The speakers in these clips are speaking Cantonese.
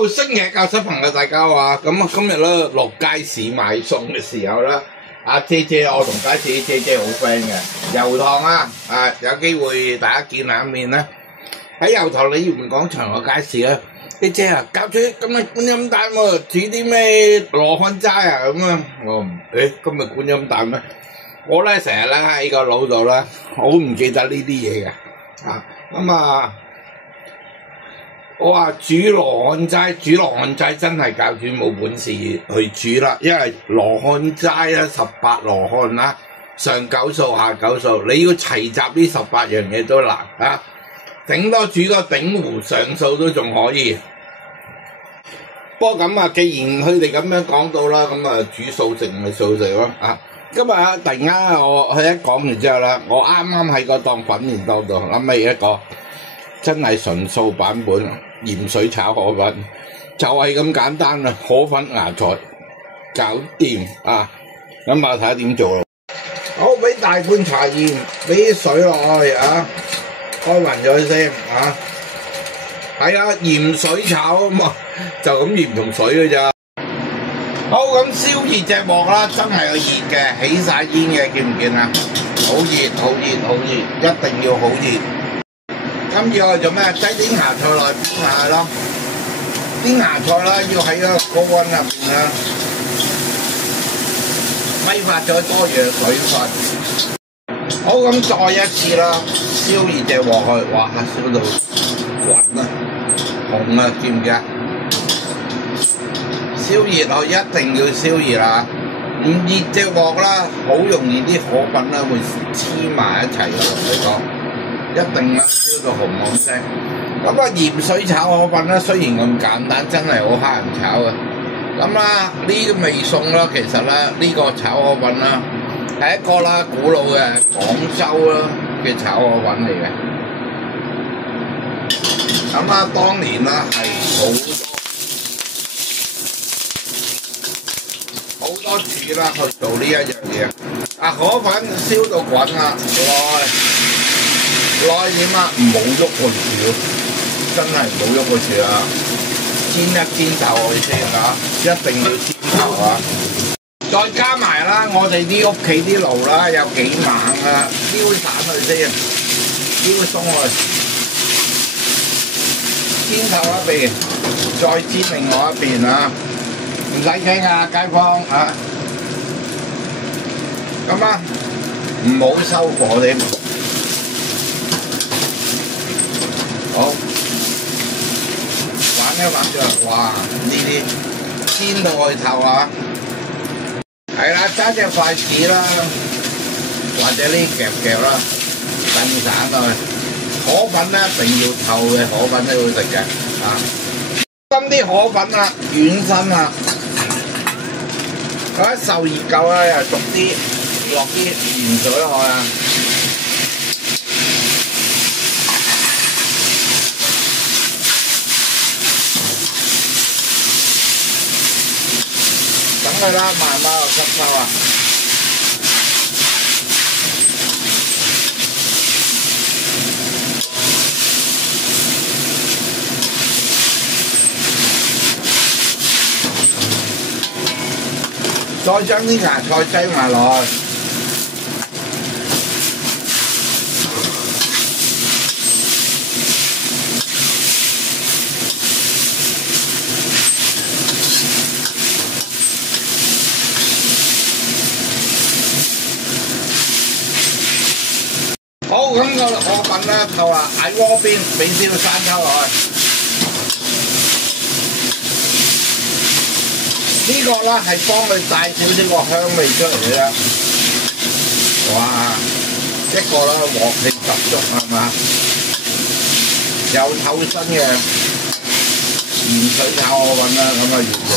Hello， 星期教室朋友大家好啊！咁啊，今日咧落街市買餸嘅時候咧，阿姐姐我同街市姐姐好 friend 嘅，油塘啊，有機會大家見下面咧。喺油塘鯉魚門廣場個街市咧，啲姐啊，教主今日觀音誕喎，煮啲咩羅漢齋啊咁啊！我今日觀音誕咩？我咧成日咧喺個腦度咧，好唔記得呢啲嘢嘅我話煮羅漢齋真係教主冇本事去煮啦，因為羅漢齋咧18羅漢啦，上九數下九數，你要齊集呢18樣嘢都難啊！頂多煮個鼎湖上數都仲可以。不過咁啊，既然佢哋咁樣講到啦，咁啊煮素食咪素食咯啊！今日啊，突然間佢一講完之後啦，我啱啱喺個檔粉麵檔度諗起一個真係純素版本鹽水炒河粉，就係咁簡單啦，河粉芽菜搞掂啊！咁啊睇下點做咯。好，俾大罐茶鹽，俾啲水落去啊，開勻咗先啊。係啊，鹽水炒啊嘛，就咁鹽同水嘅咋。好，咁燒熱隻鑊啦，真係熱嘅，起晒煙嘅，見唔見啊？好熱，好熱，好熱，一定要好熱。跟住我哋做咩？擠啲芽菜落去煸下咯，啲芽菜啦要喺個高溫入邊啦，揮發咗多餘水分。好，咁再一次啦，燒熱隻鑊去，哇！燒到滾啊，紅啊，見唔見啊？燒熱我一定要燒熱啦，唔熱隻鑊啦，好容易啲河粉啦會黐埋一齊嘅，同你講。一定啦，燒到紅紅聲。咁啊，鹽水炒河粉咧，雖然咁簡單，真係好蝦人炒嘅。咁啦，呢個味餸啦，其實咧呢個炒河粉啦，係一個啦古老嘅廣州啦嘅炒河粉嚟嘅。咁啊，當年啦係好多次啦去做呢一樣嘢。河粉燒到滾啦，耐點啊，唔好喐個柱，真係唔好喐個柱啊！煎一煎頭佢先啊，一定要煎頭啊！再加埋啦，我哋啲屋企啲爐啦有幾猛啊，燒散佢先，燒鬆佢，煎頭一邊，再煎另外一邊啊！唔使驚啊，街坊啊！咁啊，唔好收火添。好，玩一玩咗，哇！呢啲煎到去透啊！係啦，揸隻筷子啦，或者呢夾啦，震散落去。河粉咧一定要透嘅，河粉先好食嘅啊！咁啲河粉啊，軟身啊，佢一受熱夠啦，又逐啲落啲鹽水落去啊！等佢啦，慢慢去吸收啊！再將啲芽菜擠埋落去。好，咁個河粉咧就話喺鍋邊俾少生抽落去。呢個咧係幫佢帶少少個香味出嚟嘅啫。哇！一個啦，鑊氣十足係嘛？有透身嘅鹽水炒河粉啦，咁啊完成。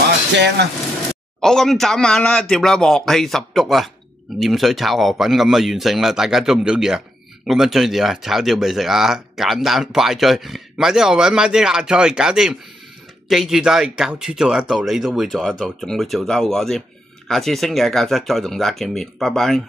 哇！正啊！好，咁眨眼啦，碟啦，鑊氣十足啊！鹽水炒河粉咁啊完成啦，大家中唔中意啊？咁啊中意點啊？炒條味食啊，簡單快脆，買啲河粉，買啲芽菜，搞掂。記住就係教主做得到，你都會做得到，仲會做得好過啲。下次星期日教室再同大家見面，拜拜。